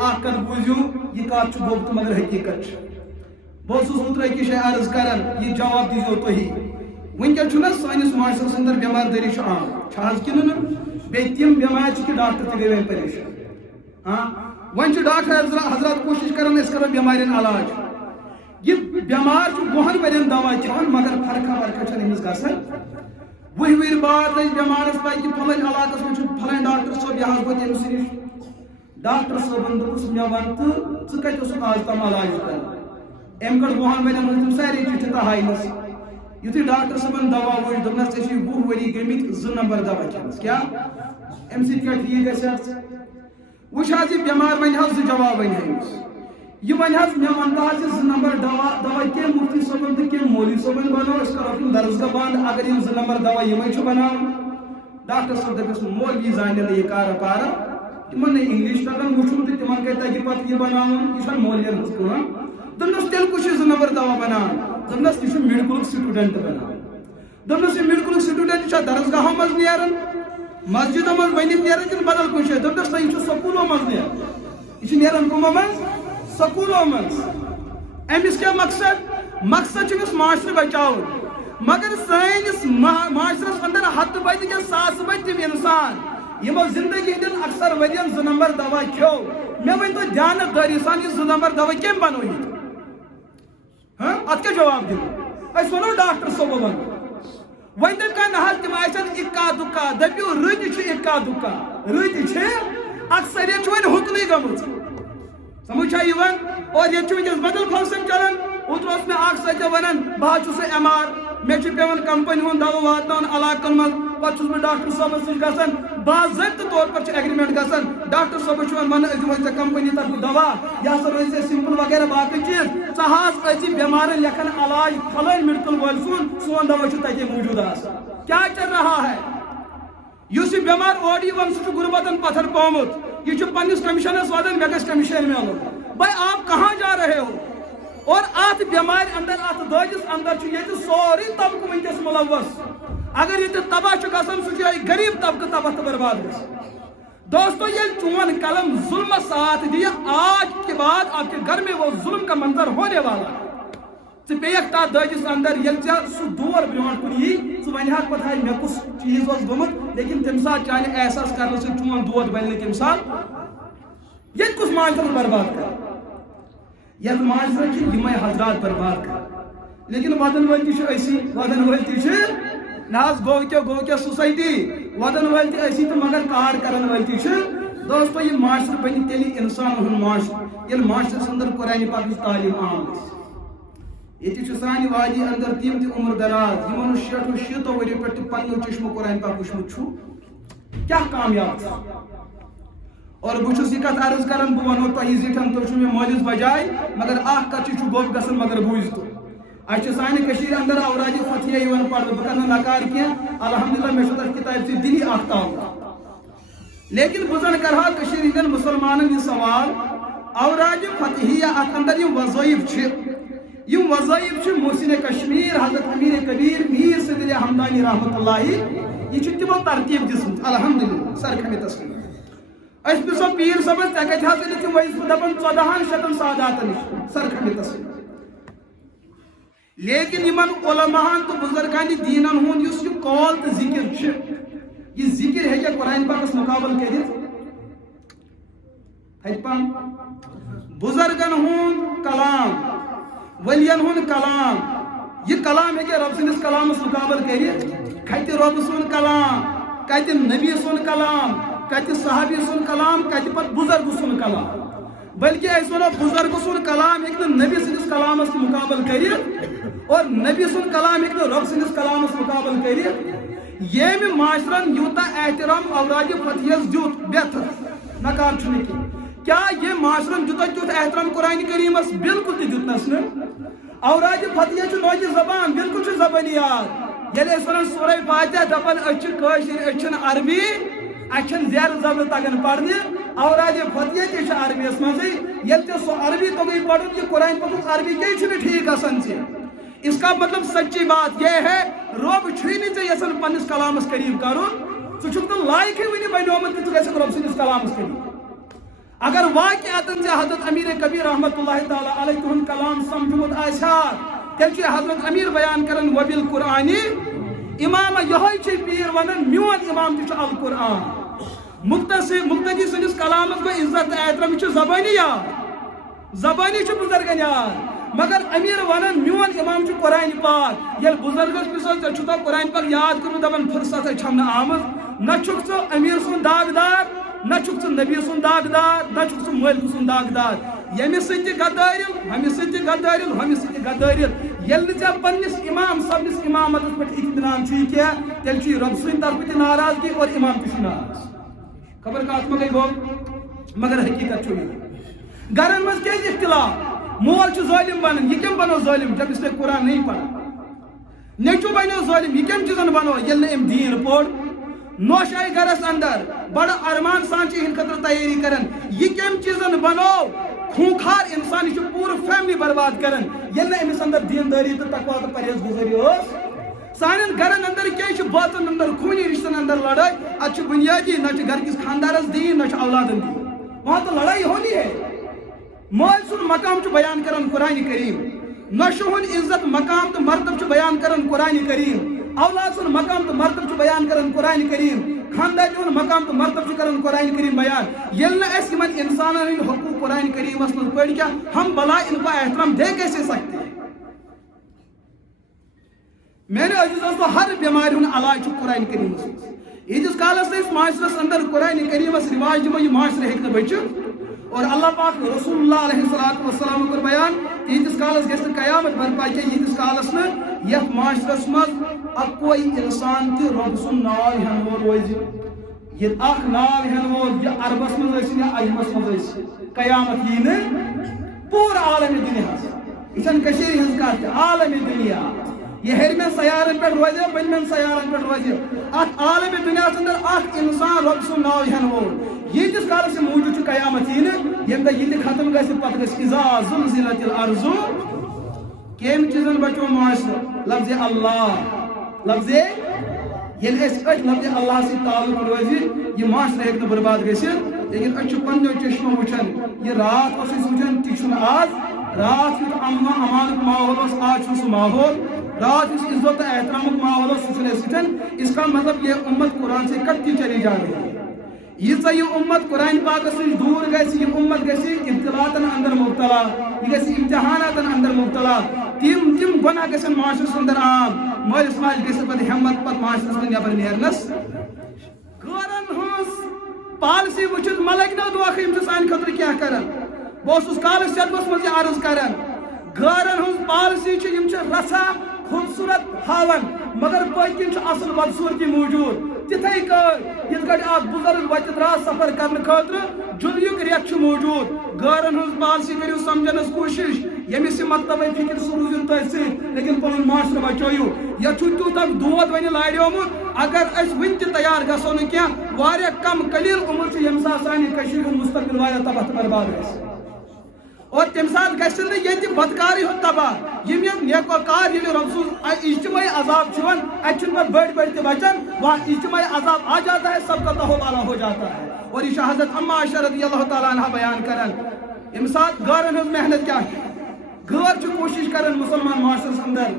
آکر بوزیو یہ کات چھ گوبت مگر حقیقت بہت اوتر اکس جائے عرض کران یہ جواب دیزو تھی ونکن چھنا سانس معاشرس اندر بیمار داری عام چھاز کن تم بیمار کہ ڈاکٹر تہ گئی پریشان ہاں ون ڈاکٹر حضرات کوشش کران اس کرو بیمارین علاج یہ بیمار وہن ورین دوا کھان مگر فرقہ ورقہ امس گھان وہی ور بعد لگ بیمارس پہ کہ فلن علاقس من فلن ڈاکٹر صاحب یہ گو تمس نش ڈاکٹر صاحب دس مے ون تو کت آج تم علاج کر ام کڑ وہن ورین تم ساری چٹھ تو ہائنس یتھے ڈاکٹر صاحب دوا وچ دپنس ژے 20 ؤری گٔمٕتۍ 2 نمبر دوا کھٮ۪نس کیٛاہ امہِ سۭتۍ کیٛاہ ٹھیٖک گژھِ وٕچھ حظ یہِ بٮ۪مار وَنہِ حظ 2 جواب وَنہِ أمِس یہِ وَنہِ حظ مےٚ وَن تہٕ حظ یہِ 2 نمبر دوا کیٚنٛہہ مُفتی صٲبن تہٕ کیٚنٛہہ مولوی صٲبن بنٲو أسۍ کَرو یِم درسگاہ بنٛد اگر یِم 2 نمبر دوا یِمے چھِ بناوان ڈاکٹر صٲب دٔپِس مولوی زانہِ نہٕ یہِ کارا پارا تِمن نہٕ انگلش تگان وٕچھُن تہٕ تِمن کتہِ تگہِ پتہٕ یہِ بناوُن یہِ چھنہٕ مولوین ہٕنٛز کٲم دوٚپنس تیٚلہِ کُس چھُ 2 نمبر دوا بناوان دوٚپنس یہِ چھُ میڈکلُک سٹوڈنٹ بناوان دوٚپنس یہِ میڈکلُک سٹوڈنٹ چھا درسگاہو منٛز نیران مسجدو منٛز ؤنِتھ نیران کِنہٕ بدل کُنہِ جایہِ دوٚپنس نہ یہِ چھُ سکوٗلو منٛز نیران یہ چھُ نیران کٕمو منٛز سکوٗلو منٛز أمِس کیٛاہ مقصد چھُ أمِس معاشرٕ بچاوُن مگر سٲنِس معاشرس اندر ہتہٕ بٔدۍ کیٛاہ ساسہٕ بٔدۍ تِم انسان یِمو زندگی ہٕنٛدٮ۪ن اکثر ؤرین 2 نمبر دوا کھیو مےٚ ؤنۍتو دیانت دٲری سان یہِ 2 نمبر دوا کٔمۍ بنوو یہِ اتھ کیٛاہ جواب دِمو أسۍ ونو ڈاکٹر صٲبو ونو وۄنۍ دٔپۍ کانٛہہ نہ حظ تِم آسن اِکا دُکا دٔپِو رٕتۍ چھِ اِکا دُکا رٕتۍ چھِ اکثریت چھِ وۄنۍ ہُکنٕے گٔمٕژ سمجھ چھا یِوان اور ییٚتہِ چھُ وٕنکیٚس بدل فنکشن چلان اوترٕ اوس مےٚ اکھ سۭتۍ ونان بہٕ حظ چھُس ایم آر مےٚ چھُ پیوان کمپنی ہُنٛد دوا واتناوُن علاقن منٛز پتہٕ چھُس بہٕ ڈاکٹر صٲبس سۭتۍ گژھان باضٲبطہٕ طور پر چھُ ایگریمنٹ گژھان ڈاکٹر صٲبس چھُ ونان أسۍ دِمہوے ژےٚ کمپنی طرفہٕ دوا یہِ ہسا روزِ ژےٚ سمپل وغیرہ باقٕے چیٖز ژٕ حظ ٲسی بیمارن لیکھان علاج فلٲنۍ میڈکل وٲلۍ سون دوا چھُ تتے موٗجوٗد آسان کیا چل رہا ہے یُس یہِ بیمار اور یِوان سُہ چھُ غربتن پتھر پومُت یہِ چھُ پننِس کمشنس ودان مےٚ گژھِ کمشن میلُن بھائی آپ کہاں جا رہے ہو اور اتھ بیمارِ اندر اتھ دٲدِس اندر چھُ ییٚتہِ سورُے طبقہٕ وٕنکیٚس مُلوث اگر ییٚتہِ تباہ چھُ گژھان سُہ چھُ غریٖب طبقہٕ تباہ تہٕ برباد گژھان دوستو ییٚلہِ چون قلم ظلمس ساتھ دِیہِ آج کے بعد آپ کے گھر میں وہ ظلم کا منظر ہونے والا ژٕ پیٚیَکھ تتھ دٲدِس اندر ییٚلہِ ژےٚ سُہ دور برونٛٹھ کُن یی ژٕ ونہَکھ پتہٕ ہے مےٚ کُس چیٖز اوس گوٚمُت لیکن تمہِ ساتہٕ چانہِ احساس کرنہٕ سۭتۍ چون دود بنہِ نہٕ تمہِ ساتہٕ ییٚتہِ کُس معاشرٕ برباد کر یتھ معاشرٕ چھِ یِمے حضرات برباد کر لیکن ودن وٲلۍ تہِ چھِ أسی ودن وٲلۍ تہِ چھِ نہ حظ گوٚو کیٛاہ سوسایٹی ودن وٲلۍ تہِ أسی تہٕ مگر کار کرن وٲلۍ تہِ چھِ دوستو یہِ معاشرٕ بنہِ تیٚلہِ انسانن ہُنٛد معاشرٕ ییٚلہِ معاشرس اندر قرآنِ پاکٕچ تعلیٖم عام گژھِ ییٚتہِ چھِ سانہِ وادی اندر تِم تہِ عمر دراز یِمن 60 ؤریو پٮ۪ٹھ تہِ پننیو چشمو قرآنِ پاک وٕچھمُت چھُ کیٛاہ کامیاب چھُ اور بہٕ چھُس یہِ کتھ عرض کران بہٕ ونو تۄہہِ زِٹھن تُہۍ چھِو مےٚ مٲلِس بجاے مگر اکھ کتھ چھُ گوٚب گژھان مگر بوٗزتو اَسہِ چھِ سانہِ کٔشیٖرِ اندر اوراجہِ فتحیہ یِوان پرنہٕ بہٕ کرٕ نہٕ نکار کینٛہہ الحمدللہ مےٚ چھُ تتھ کِتابہِ سۭتۍ دِلی اکھ تعلق لیکن بہٕ زن کرٕ ہا کٔشیٖرِ ہٕنٛدٮ۪ن مُسلمانن یہِ سوال اوراجہِ فتحیہ اتھ اندر یِم وظٲیف چھِ محسن کشمیٖر حضرت امیر کبیر میٖر صدر حمدانی رحمتہ اللہ یہِ چھُ تِمو ترتیٖب دِژمٕژ الحمدللہ سرخمِ تسلیٖم أسۍ پرٛژھو پیٖر صٲبس ژےٚ کتہِ حظ أنِتھ یِم وظیفہٕ دپان 14 شیٚتن ساداتن نِش سرخمِ تسلیٖم لیکن یِمن علماہن تہٕ بُزرگانہِ دیٖنن ہُنٛد یُس یہِ قول تہٕ ذِکر چھُ یہِ ذِکر ہیٚکیٛاہ قرآنِ پاکس مُقابل کٔرِتھ ہیٚکہِ پن بُزرگن ہُنٛد کلام ولین ہُنٛد کلام یہِ کلام ہیٚکیٛاہ رۄب سٕنٛدِس کلامس مُقابل کٔرِتھ کتہِ رۄبہٕ سُنٛد کلام کتہِ نبی سُنٛد کلام کتہِ صحابی سُنٛد کلام کتہِ پتہٕ بُزرگہٕ سُنٛد کلام بلکہ أسۍ ونو بُزرگہٕ سُنٛد کلام ہیٚکہِ نہٕ نبی سٕنٛدِس کلامس مُقابل کٔرِتھ اور نبی سُنٛد کلام ہیٚکہِ نہٕ رۄب سٕنٛدِس کلامس مُقابل کٔرِتھ ییٚمہِ معاشرن یوٗتاہ احترام اوراجہِ فتحیس دیُت بہتر نکار چھُنہٕ کینٛہہ کیٛاہ ییٚمہِ معاشرن دیُتکھ تیُتھ احترام قرآنِ کریٖمس بالکل تہِ دیُتنس نہٕ اوراجہِ فتحیہ چھُ نوجہِ زبان بالکل چھُ زبانیات ییٚلہِ أسۍ ونان سورہ فاتحہ دپان أسۍ چھِ کٲشِرۍ أسۍ چھِنہٕ عربی اَسہِ چھَنہٕ زیرٕ زبرٕ تگان پرنہِ اوراجہِ فتحیہ تہِ چھِ عربیس منٛزٕے ییٚلہِ تہِ سُہ عربی توٚگُے پرُن یہِ قرآنِ پاکُک عربی کیٛازِ چھُنہٕ ٹھیٖک گژھان ژےٚ اس کا مطلب سچی بات یہ ہے رۄب چھُے نہٕ ژےٚ یژھان پننِس کلامس قریٖب کرُن ژٕ چھُکھ نہٕ لایقٕے وٕنہِ بنیومُت کہِ ژٕ گژھکھ رۄب سٕنٛدِس کلامس قریٖب اگر واقعاتن سے حضرت امیر کبیر رحمت اللہ تعالی علیہ تہن کلام سمجھمت آسا تیل حضرت امیر بیان کرن وبل قرآنی امام یہ پیر ونن میون امام تہ القرآن مقتدی سندس کلامس گو عزت احترام زبانی یاد زبانی بزرگن یاد مگر امیر ونن میون امام قرآن پاک یل بزرگس پہ ٹھہ قرآن پاک یاد کر دپان فرصت چھم آمد نہ چھک ثہ امیر سن داغدار نہ چھک ثہ نبی سن داغدار نہ چھک ثہ ملک سن داغدار یمس ست غدارل ہمس ست غدارل ہمس ست غدارل یل ژے پنس امام سبنس امامتس پہ اطمینان کی تیل رب سند طرف تہ ناراضگی اور امام تہ ناراض خبر کات مہ گئی گو مگر حقیقت یہ گھرن مز کیا اختلاف مول ظالم بنان یہ کم بنو ظالم جب اس نے قرآن نہیں پڑھا نیچو بنو ظالم یہ کم چیزن بنو یل ام دین پوڑ نوش آئی گرس اندر بڑا ارمان سان ان خطر تیاری کرن یہ کم چیزن بنو خونخار انسان یہ پور فیملی برباد کرن یل امس اندر دینداری تو تقوی تو پرہیز گزاری سان گرن اندر کیا باتن اندر خونی رشتن اندر لڑائی ات بنیادی نہ گھر کس خاندارس دین نہ اولادن دین وہاں تو لڑائی ہونی ہے مول سن مقام بیان کرن قرآن کریم نشہن عزت مقام تو مرتب بیان کرن قرآن کریم اولاد سن مقام تو مرتب بیان کرن قرآن کریم خاندان مقام تو مرتب کرن قرآن کریم بیان یل اس یمن انسانن ہند حقوق قرآن کریم من پڑھ کیا ہم بلا ان کا احترام دے کیسے سکتے ہیں میرے عزیز دوستو ہر بیماری ہن علاج قرآن کریم یتس کالس اس معاشرس اندر قرآن کریم رواج دمو یہ معاشرہ ہیکہ بچت اور اللہ پاک رسول اللہ علیہ السلام کر بیان یتس کالس گژھِ قیامت برپا کہ یتس کالس نا یتھ معاشرس مز اکوئی انسان تہ رب سن ناو ہن وول روزِ یہ اخ ناو ہن وول یہ عربس مز ٲسِن یا عجمس مز ٲسِن قیامت یی نہٕ پوٗرٕ عالمِ دُنیاہس یہ چھنہٕ کٔشیٖرِ ہٕنٛز کتھ تہِ عالمِ دُنیا یہ ہیرمین سیارن پہ روزِ بنمین سیارن پہ روزِ ات عالمِ دُنیاہس اندر اخ انسان رب سن ناو ہن وول یتس کالس موجود قیامت یی نہٕ یم دۄہ یہ ختم گژھِ پتہٕ گژھِ اذا زلزلت الارض کم چیزن بچو معاشرہ لفظ اللہ لفظ یل لفظ اللہ سے تعلق روزِ یہ معاشرہ ہیکہ برباد گژھِتھ لیکن اچھا پنو چشمہ وچھان یہ رات وچھان تہ آج رات امن امان ماحول آج سہ ماحول رات اس عزت احترام ماحول سہ اس کا مطلب یہ امت قرآن سے کٹتی چلی جا رہی ہے یہ امت قرآن پاک سے دور گژھِ یہ امت گژھِ ابتلااتن اندر مبتلا یہ گژھِ امتحاناتن اندر مبتلا تم گناہ گژھن معاشرس اندر عام مالس ماج گژھِ پتہ ہمت پتہ معاشرس من نبر نیرنس گورن ہنز پالسی وچھت ملک نو دۄکھٕ یِم چھِ سانہِ خٲطرٕ کیٛاہ کران بہٕ اوسُس کالس چتمس منٛز یہِ عرض کران گورن ہنز پالسی چھِ یِم چھِ رژھا خوبصورت ہاون مگر پٔتۍ کِنۍ چھُ اصل بدصوٗرتی موٗجوٗد تِتھے کٲٹھۍ یِتھ کٲٹھۍ اکھ بُزرگ وتہِ درٛاو سفر کرنہٕ خٲطرٕ جُلیُک ریٚتھ چھُ موٗجوٗد گورن ہنز پالسی کٔرِو سمجھنس کوٗشش ییٚمِس یہِ مکتبے فکر سُہ روٗزِن تٔتھۍ سۭتۍ لیکن پنُن معاشرٕ بچٲیِو یتھ چھُ تیوٗتاہ دود وۄنۍ لاریومُت اگر أسۍ وُنہِ تہِ تیار گژھو نہٕ کینٛہہ واریاہ کم قلیٖل عمر چھُ ییٚمہِ ساتہٕ سانہِ کٔشیٖرِ ہُنٛد مستقبل واریاہ تباہ تہٕ برباد گژھِ اور تمہ سات گژھِ نہٕ ییٚتہِ بدکاری ہُنٛد تباہ یِم ییٚتہِ نیکوکار ییٚلہِ رۄب سُنٛد اجتماعی عذاب چھُ یِوان اَتہِ چھِنہٕ پتہٕ بٔڑۍ بٔڑۍ تہِ بچان وہاں اجتماعی عذاب آ جاتا ہے سب کا تہو بالا ہو جاتا ہے اور یہ چھِ حضرت اما عائشہ رضی اللہ تعالیٰ عنہ بیان کران ییٚمہِ ساتہٕ گورن ہٕنٛز محنت کیٛاہ چھِ گور چھِ کوٗشش کران مُسلمان معاشرس اندر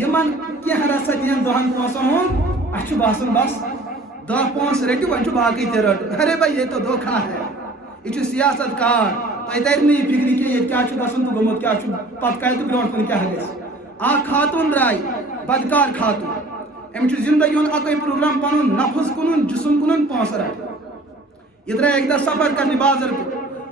یِمن کینٛہہ رژھا دِین دہن پونٛسن ہُنٛد اَسہِ چھُ باسان بس دہ پونٛسہٕ رٔٹِو وۄنۍ چھُ باقٕے تہِ رٔٹ ارے بھائی یہ تو دھوکھا ہے یہ چھُ سیاست کار تۄہہِ ترِ نہٕ یہِ فکرِ کینٛہہ ییٚتہِ کیٛاہ چھُ گژھُن تہٕ گوٚمُت کیٛاہ چھُ پتہٕ کالہِ تہٕ برونٛٹھ کُن کیٛاہ گژھِ اکھ خاتوٗن درٛاے بدکار خاتوٗن أمِس چھُ زندگی ہُنٛد اکُے پروگرام پنُن نفس کُنُن جسم کُنُن پونٛسہٕ رٹُن یہِ درٛاے اکہِ دۄہ سفر کرنہِ بازر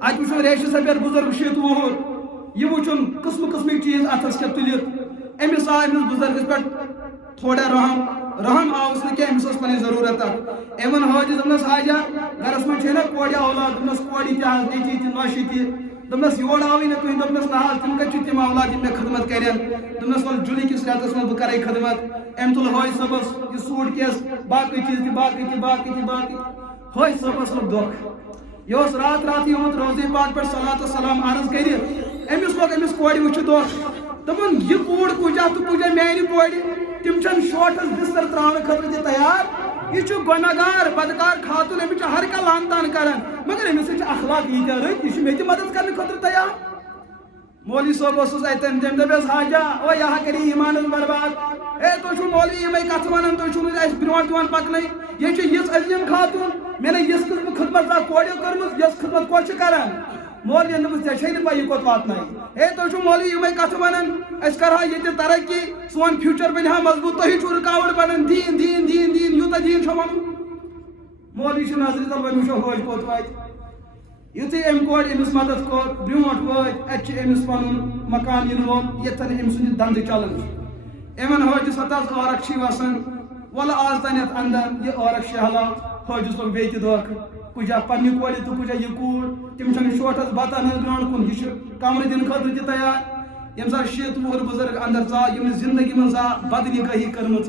اتہِ وٕچھُن ریشہِ سفید بُزرگ 70 وُہُر یہ وٕچھُن قٕسمہٕ قٕسمٕکۍ چیٖز اتھس کٮ۪تھ تُلِتھ أمِس آو أمِس بُزرگس پٮ۪ٹھ تھوڑا رحم آوُس نہٕ کینٛہہ أمِس ٲس پنٕنۍ ضروٗرت اکھ أمۍ ووٚن حٲجی دوٚپنس حاجا گرس منٛز چھے نا کورِ اولاد دوٚپنس کورِ تہِ حظ نیٚچی تہِ نۄشہِ تہِ دوٚپنس یور آوٕے نہٕ کٕہٕنۍ دوٚپنس نہ حظ تِم کتہِ چھِ تِم اولاد یِم مےٚ خدمت کرن دوٚپنس ول جُلہِ کِس رٮ۪تس منٛز بہٕ کرے خدمت أمۍ تُل حٲجی صٲبس یہِ سوٗٹ کیس باقٕے چیٖز تہِ باقٕے حٲجی صٲبس لوٚگ دۄکھ یہ اوس رات راتھٕے آمُت روزے پاک پٮ۪ٹھ صلات وسلام عرض کٔرِتھ أمِس لوٚگ أمِس کورِ وٕچھِتھ دۄکھ دوٚپُن یہِ کوٗر کُجا تہٕ کُجا میانہِ کورِ تِم چھنہٕ شوٹس بستر تراونہٕ خٲطرٕ تہِ تیار یہ گناہگار بدکار خاتون امس ہر کھانا لان تان کر مگر امس اخلاق یہ رت یہ مے مدد کرنے خاطر تیار مولوی صاحب اتن تم دس حاجہ او یہ کری ایمان برباد اے تو مولوی یہ کت ونان تھی برو دان پکن یہ عظیم خاتون مے یس قسم خدمت کوڑیو کرم یس خدمت کوت کران مولوی دس ے پہ یہ کوت واتن اے تو مولوی یہ کت ونان کرہا یہ ترقی سون فیوچر بنہا مضبوط تھی رکاوٹ بنان دین دین دین دین یوتہ دین ون مولوی نظر تل ون ہوج پوت وات یتھے ام کور امس مدد کور برونٹ وت ات امس پن مکان ین وول یتن ام سند دند چلان امن حوجس حتہ عورت وسان ول آز تین اندر یہ عورت شہلا حوجس لوگ بیت دھوکہ کجا پنہ کور تو کجا یہ کور تم شوٹس بتان برونٹ کن یہ کمر دن خاطر تہ تیار یم سات 6 وُہر بزرگ اندر ژاو یم زندگی من بد نگاہی کرمژ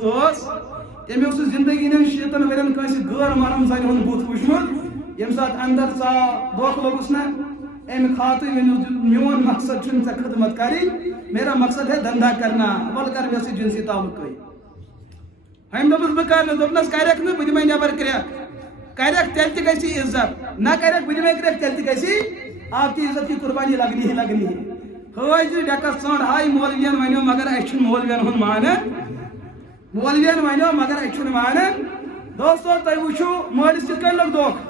تمہ زندگی ہند 6 ورین کنس غیر محرم زنہ ہند بت وچمت یم سات اندر ژاو دھوکہ لوگس نا ام خاتون میون مقصد چھ ژے خدمت کریں میرا مقصد ہے دھندا کرنا ول کر مے جنسی تعلق ہم دس بہ کر دس کرک نا بہ دمے نبر کریک کرک تیل تہ گژھی عزت نہ کرک بہ دمے کریک تیل تہ گژھی آپ کی عزت کی قربانی لگنی ہی لگنی ہے حاضر ڈکس ژانڈ ہائی مولوین ونو مگر اس مولوین ہند مانن مولوین ونو مگر اس مانن دوستو تھی وچھو مالس کت کن لگ دھوکہ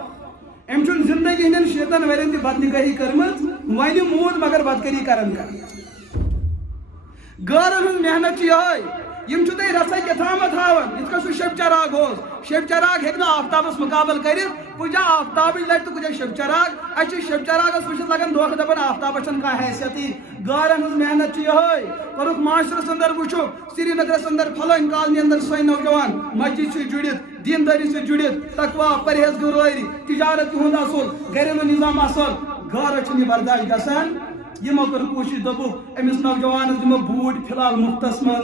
ام زندگی ہند 6 ورین تہ بد نگاہی کرمت ون مود مگر بدکری کران گارن ہند محنت یہ تھی رسا کتامت ہاان یت سہ شب چراغ شب چراغ ہیکہ آفتابس مقابل کر کجا آفتاب لٹ تو کجا شب چراغ اچھے شب چراغس وچت لگان دھوکہ دپان آفتابس کھانا حیثیتی گارن ہز محنت یہ کورک معاشرس اندر وچھو سری نگرس اندر فلٲنۍ کالنی اندر سوے نوجوان مسجد سے جڑت دینداری سے جڑت تقوا پرہیزگاری تجارت ہند اصل گھریلو نظام اصل گارس چھ برداشت گژھان یمو کر کوشش دپک امس نوجوانس دمو بوٹ فی الحال مفتس من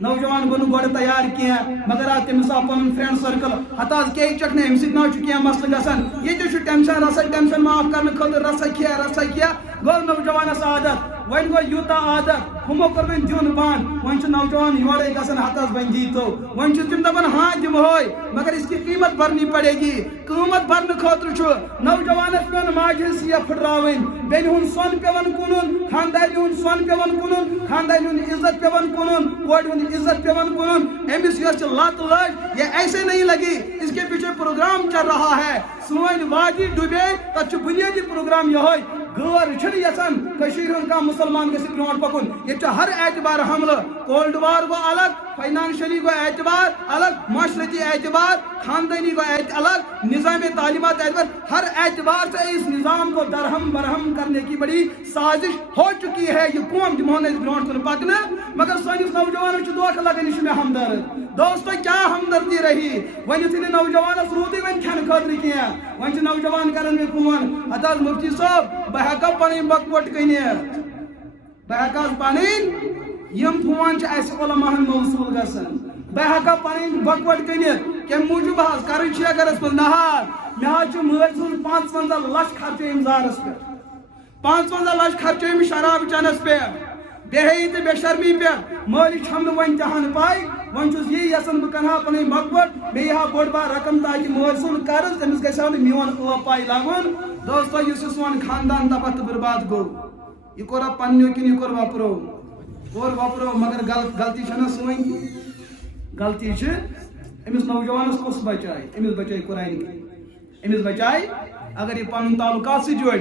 نوجوان گو گوڑ تیار کی مگر آ تمس آو پن فرینڈ سرکل ہتہ کی چک نا امس نا کی مسئلہ گژھان یہ ٹینشن رسا ٹینشن معاف کرنے خاطر رسا کھیا گو نوجوانس عادت ون گو یوتا عادت ہمو کر ون دن بان ون نوجوان یورے گژھان ہتس بن دی تو ون تم دپان ہاں دمہوے مگر اس کی قیمت بھرنی پڑے گی قیمت بھرنے خاطر نوجوانس پیون ماجہ سیہ پھٹراون بین ہند سون پیون کُنن خاندان ہند سون پیون کُنن خاندان ہند عزت پیون کُنن کوڑ ہند عزت پیون کُنن امس یس لت لگ یہ ایسے نہیں لگی اس کے پیچھے پروگرام چل رہا ہے سون وادی ڈبے تک بنیادی پروگرام یہ غور چھن یسان کشیر ہند کا مسلمان گژھِ برونٹ پکن یہ ہر اعتبار حملہ کولڈ وار گو الگ فائنانشلی گو اعتبار الگ معاشرتی اعتبار خاندانی گو الگ نظام تعلیمات اعتبار ہر اعتبار سے اس نظام کو درہم برہم کرنے کی بڑی سازش ہو چکی ہے یہ قوم جمہون برونٹ کن پکنا مگر سانس نوجوانوں دھوکہ لگان یہ میں ہمدرد دوستو کیا ہمدردی رہی ون یتھے نوجوانس روٗدٕے وۄنۍ کھٮ۪نہٕ خٲطرٕ کینٛہہ وۄنۍ چھِ نوجوان کران مےٚ فون ہتہٕ حظ مفتی صٲب بہٕ ہٮ۪کا پنٕنۍ بکوٹ کٕنِتھ بہٕ ہٮ۪کا حظ پنٕنۍ یِم فون چھِ اَسہِ علماہن موصوٗل گژھان بہٕ ہٮ۪کا پنٕنۍ بکوٹ کٕنِتھ کمہِ موٗجوٗب حظ کرٕنۍ چھِ گرس منٛز نہ حظ مےٚ حظ چھُ مٲلۍ سُنٛد 55 لچھ خرچٲیِم زارس پٮ۪ٹھ 55 لچھ خرچٲیِم شراب چنس پٮ۪ٹھ بے حیی تہٕ بے شرمی پٮ۪ٹھ مٲلۍ چھم نہٕ وۄنۍ تہِ ہن پاے ون چھُس یی یژھان بہٕ کنہا پنٕنۍ بکوٹ مےٚ ییٖہا بوٚڑ بار رقم تاکہِ مٲلۍ سُنٛد قرض تٔمِس گژھِ ہا نہٕ میون ٲب پاے لگُن دوستو یُس یہِ سون خاندان تباہ تہٕ برباد گوٚو یہ کورا پننیو کن یہ کور وپرو مگر غلطی چھنا سوئن غلطی امس نوجوانس کس بچائے امس بچائے قرآن امس بچائے اگر یہ پن تعلقات سے جوڑ